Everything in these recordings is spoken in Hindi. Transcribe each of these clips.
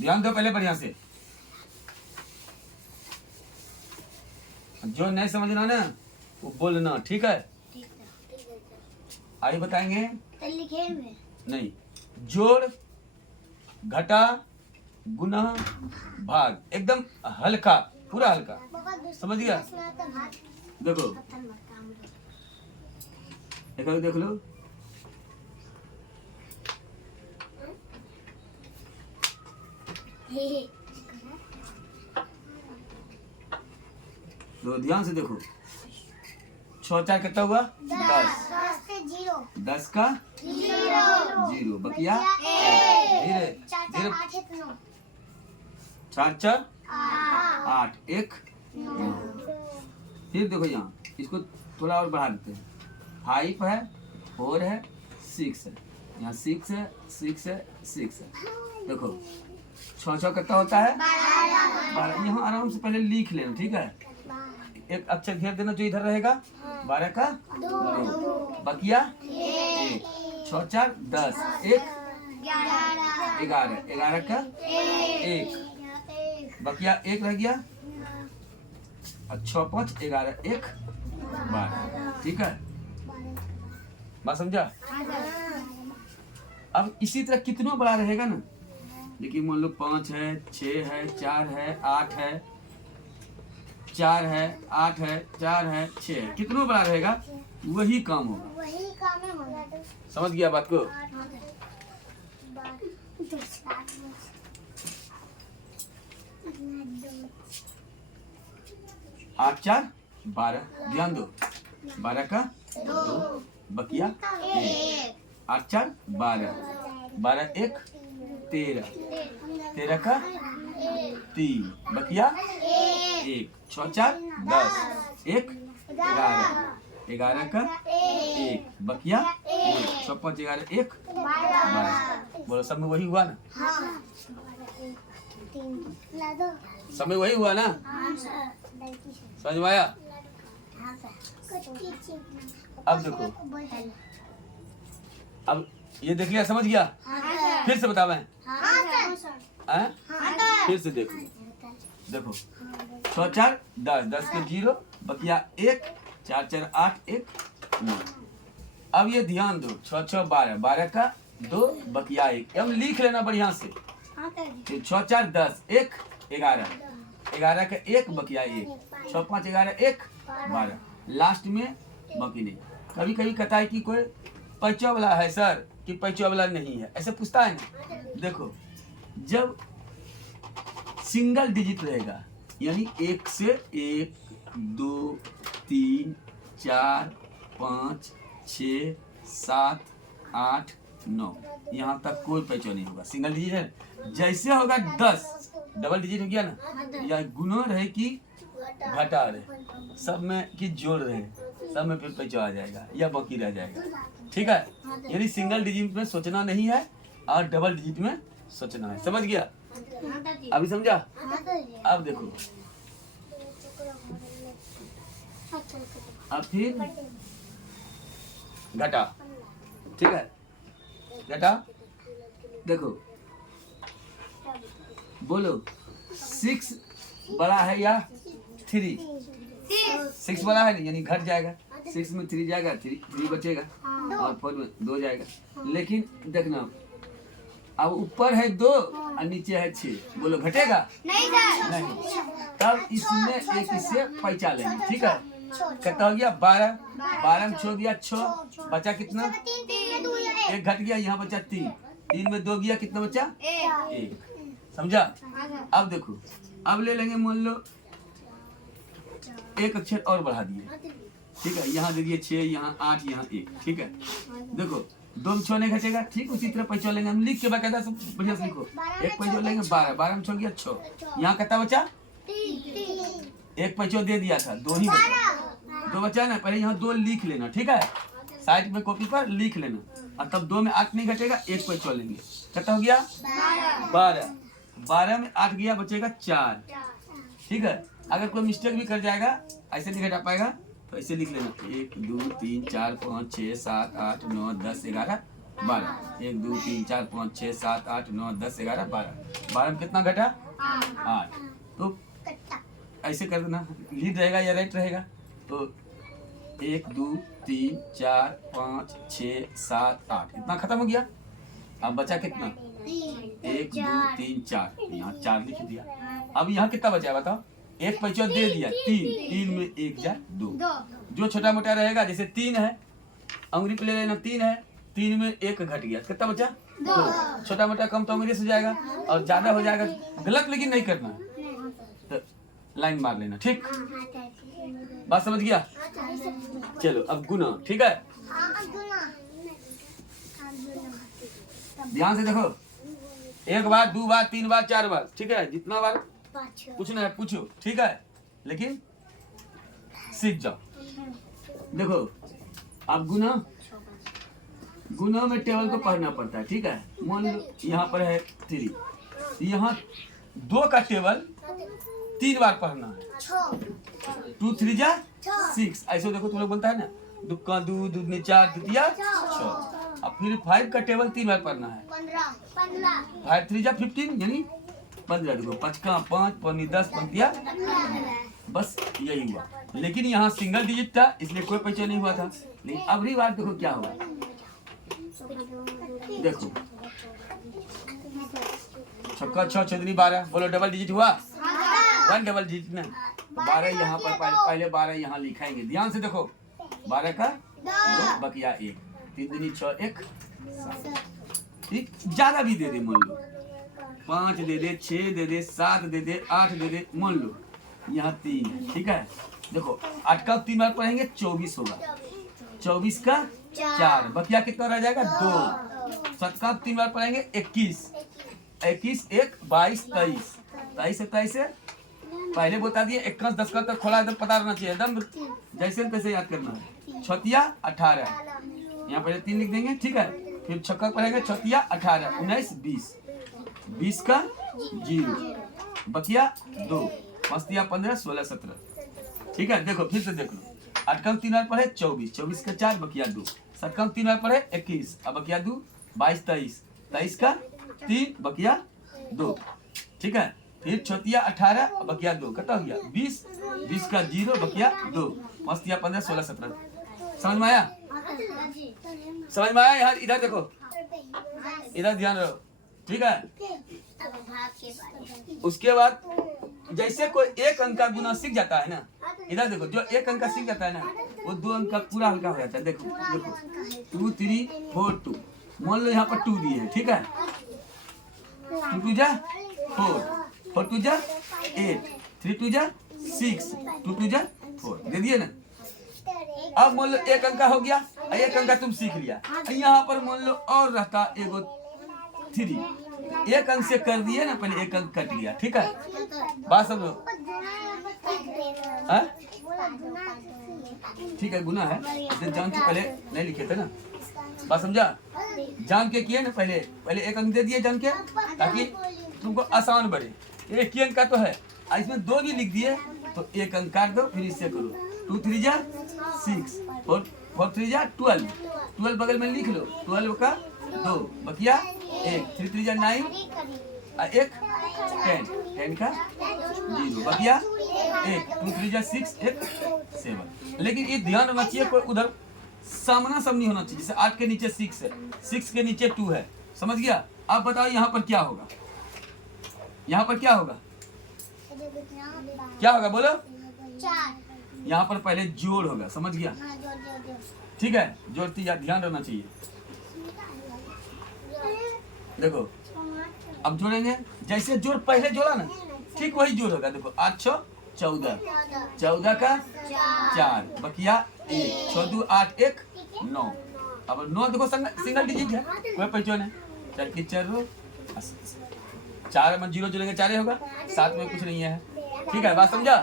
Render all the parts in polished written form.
ध्यान दो पहले बढ़िया से। जो नहीं समझना ना वो बोलना, ठीक है? आइए बताएंगे। लिखे में नहीं, जोड़, घटा, गुना, भाग, एकदम हल्का, पूरा हल्का। समझ गया? देखो देख लो। तो ध्यान से देखो, 6 4 कितना हुआ? 10। 10 का 0 बकिया धीरे धीरे। 4 4 8 1 9। फिर देखो यहाँ इसको थोड़ा और बढ़ा देते हैं। 5 है, 4 है, 6 है, यहाँ 6 है, 6 है, 6 है। देखो 6 6 कितना होता है? 12। यहाँ आराम से पहले लिख लेना, ठीक है? एक अक्षर घेर देना जो इधर रहेगा। 12 का 2 बकिया 1। 6 4 10 1 11 11 का 1 बकिया 1 रह गया। 6 5 11 1 12। ठीक है, बात समझा? अब इसी तरह कितनों बड़ा रहेगा ना, लेकिन मान लो 5 है, 6 है, 4 है, 8 है, 4 है, 8 है, 4 है, 6 है, कितनों बड़ा रहेगा वही काम होगा। समझ गया बात को? 8 4 12। ध्यान दो, 12 का 2 बकिया 1। 8 4 12 12 1 13 13 का 3 बकिया 1। 6 4 10 1 11 11 का 1 बकिया 1। 6 5 11 1 12। बोलो सब में वही हुआ ना? सब में वही हुआ ना? समझ में आया? अब देखो, अब ये देख लिया, समझ गया? फिर से बतावे। फिर से देखो, देखो 6 4 10 10 के 0 बकिया 1। 4 4 8 1 9। अब ये ध्यान दो, 6 6 12 12 का 2 बकिया 1। अब लिख लेना बढ़िया से। 6 4 10 1 11 11 का 1 बकिया 1। 6 5 11 1 12। लास्ट में बाकी नहीं। कभी कभी कहता है कि कोई पैचो वाला है सर कि पैचो वाला नहीं है, ऐसे पूछता है ना। देखो जब सिंगल डिजिट रहेगा, यानी 1 से 1 2 3 4 5 6 7 8 9, यहाँ तक कोई पैचो नहीं होगा। सिंगल डिजिट है। जैसे होगा 10 डबल डिजिट हो गया ना, या गुना रहे कि घटा रहे, सब में कि जोड़ रहे, सब में फिर पैचो आ जाएगा या बाकी रह जाएगा। ठीक है, यानी सिंगल डिजिट में सोचना नहीं है और डबल डिजिट में सोचना है। समझ गया? अभी समझा? अब देखो, अब फिर घटा। ठीक है, घटा देखो, बोलो 6 बड़ा है या 3? 6 बड़ा है, यानी घट जाएगा। 6 में 3 जाएगा, 3 बचेगा और 4 में 2 जाएगा। लेकिन देखना, अब ऊपर है 2 और नीचे है 6, बोलो घटेगा? नहीं। तब इसमें एक से पैचा लेंगे। ठीक है, कितना हो गया? 12 12 में छोड़ दिया 6, बचा कितना? 1 घट गया, यहाँ बचा 3 3 में 2 गया, कितना बचा? 1। समझा? अब देखो, अब ले लेंगे, मान लो एक अक्षर और बढ़ा दिए। ठीक है, यहाँ दे दिए 6, यहाँ 8, यहाँ 1। ठीक है, देखो 2 में 6 नहीं घटेगा। ठीक उसी तरह पैचो लेंगे हम, लिख के बाकायदा सब बढ़िया से लिखो। एक पैचो लेंगे 12 12 में छोड़ गया 6, यहाँ कितना बचा? 1 पैचो दे दिया था, 2 ही बचा। 2 बचा ना, पहले यहाँ 2 लिख लेना। ठीक है, साइड में कॉपी पर लिख लेना, और तब 2 में 8 नहीं घटेगा, 1 पैचो लेंगे। कितना हो गया? 12 12 में 8 गया, बचेगा 4। ठीक है, अगर कोई मिस्टेक भी कर जाएगा, ऐसे नहीं घटा पाएगा, तो ऐसे लिख लेना 1 2 3 4 5 6 7 8 9 10 11 12 1 2 3 4 5 6 7 8 9 10 11 12 12 में कितना घटा 8। तो ऐसे कर देना, लीड रहेगा या राइट रहेगा। तो 1 2 3 4 5 6 7 8 इतना खत्म हो गया। अब बचा कितना 1 2 3 4, यहाँ 4 लिख दिया। अब यहाँ कितना बचा है बताओ, एक पैसा दे दिया 3, 3 में 1 जा 2, जो छोटा मोटा रहेगा जैसे 3 है अंगुली पे ले लेना, 3 है 3 में 1 घट गया, कितना बचा 2। छोटा मोटा कम तो अंगुली से हो जाएगा और ज्यादा हो जाएगा, गलत लेकिन नहीं करना, तो लाइन मार लेना, ठीक बात समझ गया। चलो अब गुना, ठीक है ध्यान से देखो, 1 बार 2 बार 3 बार 4 बार, ठीक है जितना बार पूछना है पूछो, ठीक है लेकिन सीख जाओ। देखो अब गुना में टेबल को पढ़ना पड़ता है, ठीक है। मान लो यहाँ पर है 3, यहाँ 2 का टेबल 3 बार पढ़ना है, 2 3 जा 6, ऐसे देखो तुम लोग बोलता है ना, दुक्का 2 दूनी 4 द्वितीया 6। अब फिर 5 का टेबल 3 बार पढ़ना है, 5 3 जा 15 यानी 15, देखो 5 का 5 5 10 पंक्तियाँ, बस यही हुआ। लेकिन यहाँ सिंगल डिजिट था इसलिए कोई पैसा नहीं हुआ था। लेकिन अगली बार देखो क्या हुआ, देखो छक्का 6 चौधरी 12, बोलो डबल डिजिट हुआ, 1 डबल डिजिट ना 12 यहाँ पर पहले 12 यहाँ लिखाएंगे, ध्यान से देखो 12 का 2 बकिया 1, 3 दूनी 6 1 7, ज्यादा भी दे दे, मान लो 5 दे दे 6 दे दे 7 दे दे 8 दे दे, मान लो यहाँ 3 है, ठीक है। देखो 8 का 3 बार पढ़ेंगे 24 होगा, 24 का 4 बकिया कितना रह जाएगा 2, 7 का 3 बार पढ़ेंगे 21, 21 1 22 23, 23 27 है पहले बता दिए, 21 10 का तक खोला एकदम पता रहना चाहिए, एकदम जैसे तैसे याद करना है। छतिया 18, यहाँ पहले 3 लिख देंगे, ठीक है। फिर छक्का पढ़ेंगे छतिया 18 19 20, 20 का 0 बकिया 2, मस्तिया 15 16 17, ठीक है। देखो फिर से देख लो, 8 का 3 बार पढ़े 24, 24 का 4 बकिया 2, 7 का 3 बार पढ़े 21 अब बकिया 2, 22 23, 23 का 3 बकिया 2, ठीक है। फिर छतिया 18 बकिया 2 कितना हो गया 20, 20 का 0 बकिया 2, मस्तिया 15 16 17, समझ में आया, समझ में आया। यार इधर देखो, इधर ध्यान रहो, ठीक है। उसके बाद जैसे कोई 1 अंक का गुना सीख जाता है ना, इधर देखो जो 1 अंक का सीख जाता है ना वो 2 अंक का पूरा हल्का हो जाता है। देखो देखो 2 3 4 2, मान लो यहाँ पर 2 दिए है, ठीक है। 2 2 जा 4, 4 2 जा 8, 3 2 जा 6, 2 2 जा 4 दे दिए ना। अब मान लो 1 अंक का हो गया, 1 अंक का तुम सीख लिया, यहाँ पर मान लो और रहता एगो 3, 1 अंक से कर दिए ना, पहले 1 अंक कट गया, ठीक है। बात समझो, ठीक है गुना है, जान के पहले नहीं लिखे थे ना, बात समझा, जान के किए ना, पहले 1 अंक दे दिए जान के ताकि तुमको आसान बढ़े। 1 अंक का तो है, इसमें 2 भी लिख दिए तो 1 अंक काट दो, फिर इससे करो 2 3 जा 6, 4 3 जा 12, 12 बगल में लिख लो, 12 का 2 बकिया 1, 3 3 जा 9 1 10, 10 का 0 बकिया 1, 2 3 जा 6 1 7। लेकिन ये ध्यान रखना चाहिए कोई उधर सामना सब नहीं होना चाहिए, जैसे 8 के नीचे 6 है, 6 के नीचे 2 है, समझ गया। अब बताओ यहाँ पर क्या होगा, यहाँ पर क्या होगा, क्या होगा बोलो, यहाँ पर पहले जोड़ होगा, समझ गया, ठीक है। जोड़ती या ध्यान रखना चाहिए। देखो अब जोड़ेंगे, जैसे जोड़ पहले जोड़ा ना ठीक वही जोड़ होगा। देखो 8 6 14, 14 का 4 बकिया 1, 6 2 8 1 9, अब 9 देखो सिंगल डिजिट है, कोई पहचान है, 4 की 4 रो 4 में 0 जोड़ेंगे 4 होगा, 7 में कुछ नहीं है, ठीक है। बात समझा।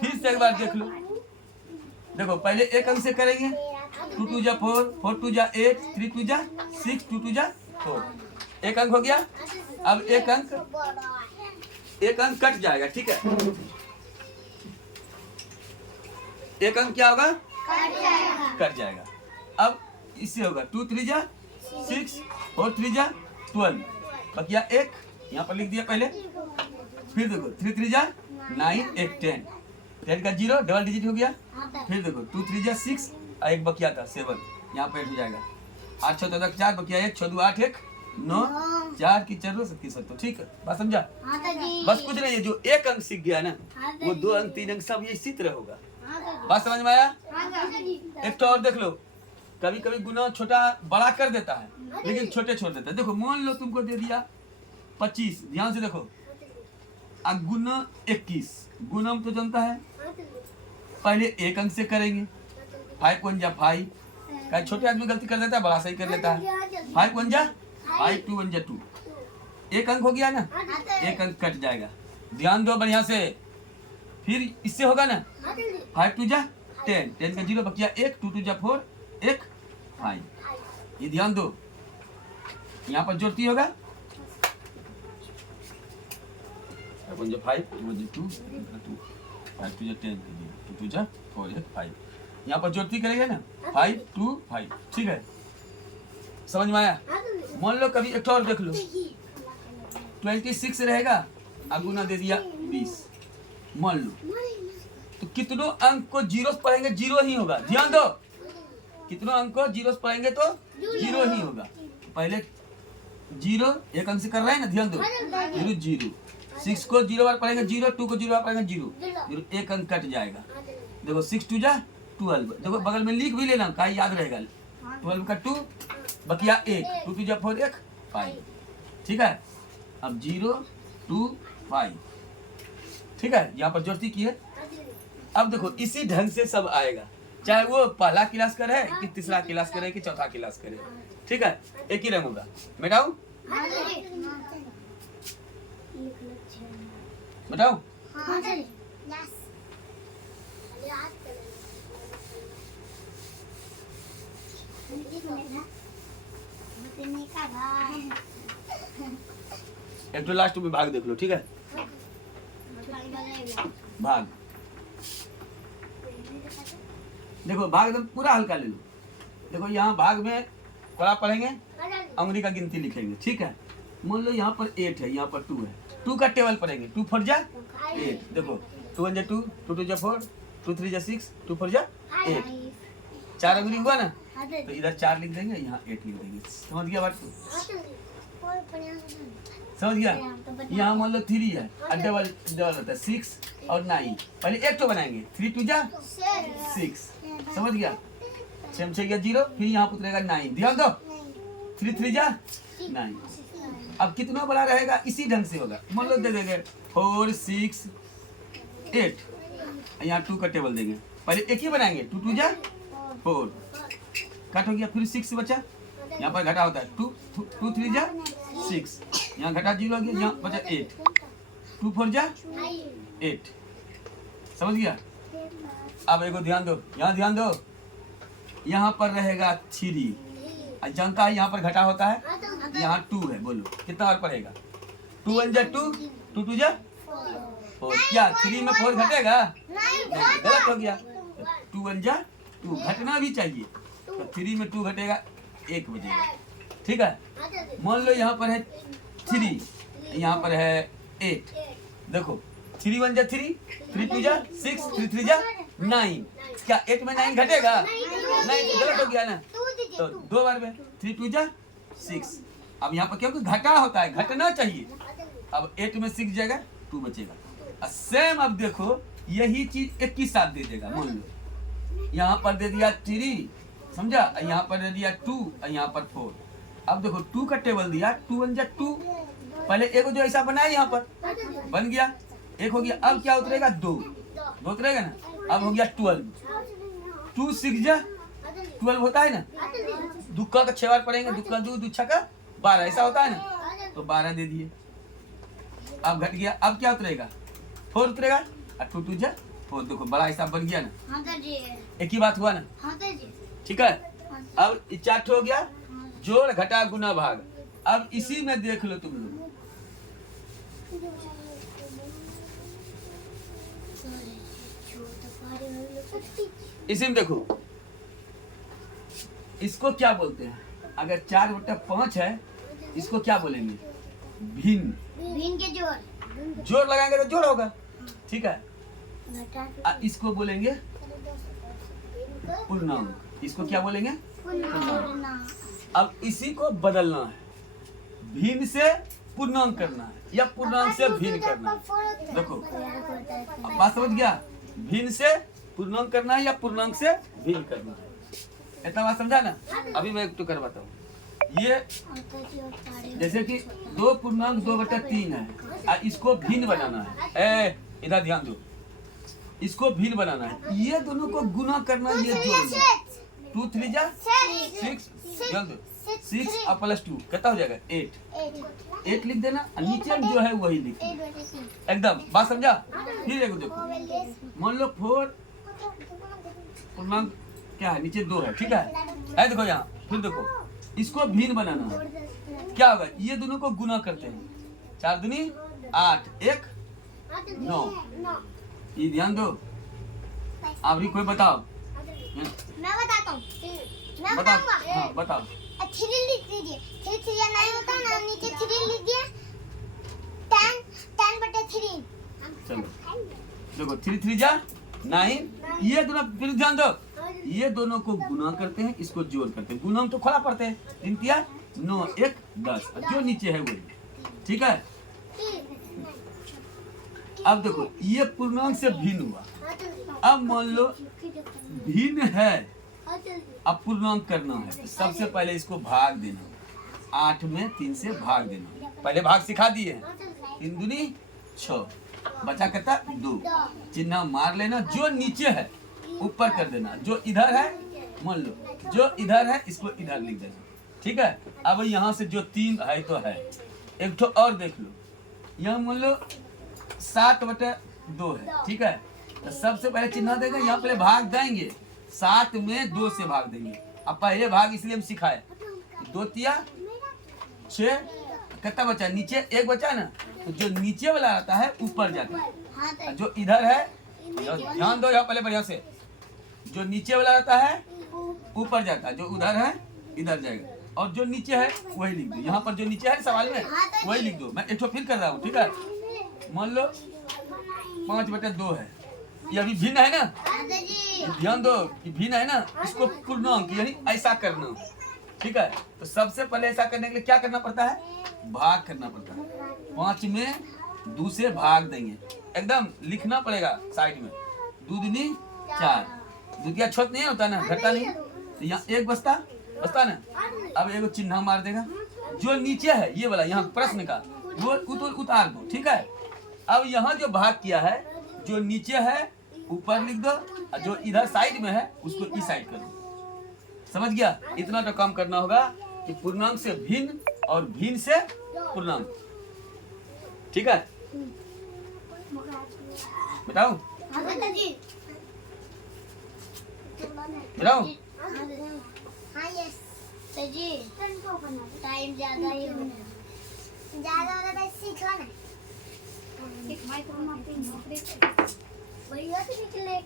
फिर से एक बार देख लो, देखो पहले 1 अंक से करेंगे, 2 2 जा 4, 4 2 जा 8, 3 2 जा 6, 2 2 जा 4, 1 अंक हो गया। अब 1 अंक कट जाएगा, ठीक है। 1 अंक क्या होगा, कट जाएगा। अब इससे होगा 2 3 जा 6 और 3 जा 12, बकिया 1 यहाँ पर लिख दिया पहले। फिर देखो 3 3 जा 9, 1 10, 10 का 0 डबल डिजिट हो गया। फिर देखो 2 3 जा 6 और 1 बकिया था 7, यहाँ पर हो जाएगा 8 6 तक 4 बकिया 1 6 2 8 1 9, 4 की 4 37। ठीक है, बात समझा? बस कुछ नहीं है, जो एक अंक सीख गया ना वो 2 अंक 3 अंक सब ये इसी तरह होगा। बात समझ में आया? एक तो और देख लो, कभी कभी गुना छोटा बड़ा कर देता है लेकिन छोटे छोड़ देता है। देखो मान लो तुमको दे दिया 25, ध्यान से देखो, अब गुना 21, गुणम तो जानता है, पहले एक अंक से करेंगे, 5 1 जा 5, कई छोटे आदमी गलती कर देता है, बड़ा सही कर लेता है। 5 1 जा 5, 2 1 जा 2, एक अंक हो गया ना, एक अंक कट जाएगा। ध्यान दो बढ़िया से, फिर इससे होगा ना 5 2 जा 10, 10 का 0 बकिया 1, 2 2 जा 4, 1 5, ये ध्यान दो, यहाँ पर जोड़ती होगा 1 जा 5, 2 जा 2, 5 2 जा 10, 2 2 जा 4, 1 5, यहाँ पर जोड़ती करेगा ना 5 2 5। ठीक है, समझ में आया? मान लो कभी एक और देख लो, 26 रहेगा, अब गुना दे दिया 20, मान लो, तो कितनों अंक को जीरो से पढ़ेंगे, जीरो ही होगा। ध्यान दो, कितनों अंक को जीरो से पढ़ेंगे तो जीरो ही होगा। पहले जीरो एक अंक से कर रहे हैं ना, ध्यान दो, 0 0, 6 को 0 बार पढ़ेंगे 0, 2 को 0 बार पढ़ेंगे 0, एक अंक कट जाएगा। देखो 6 2 जा 12, देखो बगल में लिख भी लेना, का याद रहेगा, 12 का 2 बकिया 1, 2 2 जा 4 1 5। ठीक है, अब 0 2 5, ठीक है, यहाँ पर जोड़ती की है। अब देखो इसी ढंग से सब आएगा, चाहे वो पहला क्लास करे कि तीसरा क्लास करे कि चौथा क्लास करे। ठीक है, एक ही रंग होगा। मिटाऊ बताओ, एक तो लास्ट में भाग देख लो। ठीक है, भाग देखो, भाग एकदम पूरा हल्का ले लो। देखो यहाँ भाग में बड़ा पढ़ेंगे, अंगुली का गिनती लिखेंगे। ठीक है, मान लो यहाँ पर 8 है, यहाँ पर 2 है, 2 का टेबल पढ़ेंगे, 2 4 जा 8, देखो 2 1 जा 2, 2 2 जा 4, 2 3 जा 6, 2 4 जा 8, 4 अंगुली हुआ ना, तो इधर 4 लिख देंगे, यहाँ 8 लिख देंगे। समझ गया बात? समझ गया? यहाँ मान लो 3 है, डबल डबल होता है 6 और 9, पहले एक तो बनाएंगे, 3 2 जा 6, समझ गया? 6 6 गया 0, फिर यहाँ उतरेगा 9, ध्यान दो, 3 3 जा 9। अब कितना बड़ा रहेगा इसी ढंग से होगा। मान लो दे देंगे 4 6 8, यहाँ 2 का टेबल देंगे, पहले एक ही बनाएंगे, 2 2 जा 4, कट हो गया, फिर 6 बचा, यहाँ पर घटा होता है 2 2 3 जा 6, यहाँ घटा 0 हो गया, यहाँ बचा 8, 2 4 जा 8, समझ गया? अब एगो ध्यान दो, यहाँ ध्यान दो, यहाँ पर रहेगा 3, जानता है यहाँ पर घटा होता है, यहाँ 2 है, बोलो कितना बार पड़ेगा? 2 1 जा 2, 2 2 जा 4, क्या 3 में 4 घटेगा? नहीं, गलत हो गया, 2 1 जा 2, घटना भी चाहिए, तो 3 में 2 घटेगा, 1 बचेगा। ठीक है, मान लो यहाँ पर है 3, यहाँ पर है 8, देखो 3 1 जा 3, 3 2 जा 6, 3 3 जा 9, क्या 8 में 9 घटेगा? नहीं, गलत हो गया ना, तो 2 बार में 3 2 जा 6। अब यहाँ पर क्योंकि घटा होता है, घटना चाहिए, अब 8 में 6 जाएगा, 2 बचेगा। सेम अब देखो यही चीज एक ही साथ दे देगा। मान लो यहाँ पर दे दिया 3, समझा, यहाँ पर दे दिया 2, यहाँ पर 4। अब देखो 2 का टेबल दिया, 2 1 जा 2, पहले एक जो ऐसा बनाया यहाँ पर बन गया, एक हो गया, अब क्या उतरेगा? 2 उतरेगा ना, अब हो गया 12, 2 6 जा 12 होता है ना, दुक्का का 6 बार पढ़ेंगे, दुक्का 2 दुच्छा का 12, ऐसा होता है ना, तो 12 दे दिए, अब घट गया, अब क्या उतरेगा? 4 उतरेगा, और 2 2 जा 4, देखो बड़ा हिसाब बन गया ना, एक ही बात हुआ ना। ठीक है, अब 4 हो गया, जोड़ घटा गुना भाग। अब इसी में देख लो तुम लोग, इसी में देखो, इसको क्या बोलते हैं? अगर 4/5 है इसको क्या बोलेंगे? भिन्न। भिन्न के जोड़। जोड़ लगाएंगे तो जोड़ होगा, ठीक है। इसको बोलेंगे पूर्णांक। इसको क्या बोलेंगे? पूर्णांक। अब इसी को बदलना है, भिन्न से पूर्णांक करना है या पूर्णांक से भिन्न करना है। देखो अब बात समझ गया, भिन्न से पूर्णांक करना है या पूर्णांक से भिन्न करना है, इतना बात समझा ना। अभी मैं एक तो करवाता हूँ। ये जैसे कि 2 पूर्णांक 2/3 है और इसको भिन्न बनाना है। इधर ध्यान दो, इसको भिन्न बनाना है। ये दोनों को गुना करना है, ये जोड़ना। 2 3 जा 6, जल्द 6 और +2 कितना हो जाएगा? 8। 8 लिख देना, नीचे में जो है वही लिख देना। एकदम बात समझा। फिर एक देखो, मान लो 4 पूर्णांक क्या है, नीचे 2 है, ठीक है। देखो यहाँ, फिर देखो इसको भिन्न बनाना है। क्या होगा? ये दोनों को गुना करते हैं। 4 दूनी 8, 1 9। ये ध्यान दो। अभी कोई बताओ। मैं बताता हूँ। मैं बताओ, बताऊंगा। हाँ बताओ। 3 लिख दीजिए। 3 3 या 9 होता है ना, नीचे 3 लिख दिया। 10/3। चलो देखो 3 3 जा 9। ये दोनों फिर ध्यान दो, ये दोनों को गुना करते हैं, इसको जोड़ करते हैं। गुना तो खोला पड़ते हैं। 3 3 9 1 10, जो नीचे है वही, ठीक है। अब देखो ये पूर्णांक से भिन्न हुआ। अब मान लो भिन्न है, अब पूर्णांक करना है तो सबसे पहले इसको भाग देना। 8 में 3 से भाग देना। पहले भाग सिखा दिए हैं। 3 दूनी 6, बचा कितना? 2। चिन्ह मार लेना, जो नीचे है ऊपर कर देना, जो इधर है मान लो जो इधर है इसको इधर लिख देना, ठीक है। अब यहाँ से जो 3 है तो है। एक तो और देख लो, यहाँ मान लो 7/2 है, ठीक है। तो सबसे पहले चिन्ह देगा, यहाँ पहले भाग देंगे। 7 में 2 से भाग देंगे। अब पहले भाग इसलिए हम सिखाए। 2 3 6, कितना बचा? नीचे 1 बचा ना, तो जो नीचे वाला आता है ऊपर जाता है, जो इधर है ध्यान दो यहाँ पहले बढ़िया से, जो नीचे वाला आता है ऊपर जाता है, जो उधर है इधर जाएगा, और जो नीचे है वही लिख दो। यहाँ पर जो नीचे है सवाल में वही लिख दो। मैं एक फिर कर रहा हूँ, ठीक है। मान लो 5/2 है, ये अभी भिन्न है ना, ध्यान दो कि भिन्न है ना, इसको पूर्णांक यानी ऐसा करना, ठीक है। तो सबसे पहले ऐसा करने के लिए क्या करना पड़ता है? भाग करना पड़ता है। 5 में 2 से भाग देंगे, एकदम लिखना पड़ेगा साइड में। 2 दूनी 4, 2 तिया छोट नहीं होता ना, घटता नहीं, तो यहाँ 1 बचता ना। अब एगो चिन्ह मार देगा, जो नीचे है ये वाला यहाँ प्रश्न का वो उतार दो, ठीक है। अब यहाँ जो भाग किया है, जो नीचे है ऊपर लिख दो, और जो इधर साइड में है उसको इस साइड कर दो। समझ गया? इतना तो काम करना होगा कि पूर्णांक से भिन्न और भिन्न से पूर्णांक, ठीक है। बताओ बताओ। हाँ यस जी, टाइम ज्यादा ही हो रहा है, सीखा ना। एक माइक्रो मार्किंग बढ़िया से निकले।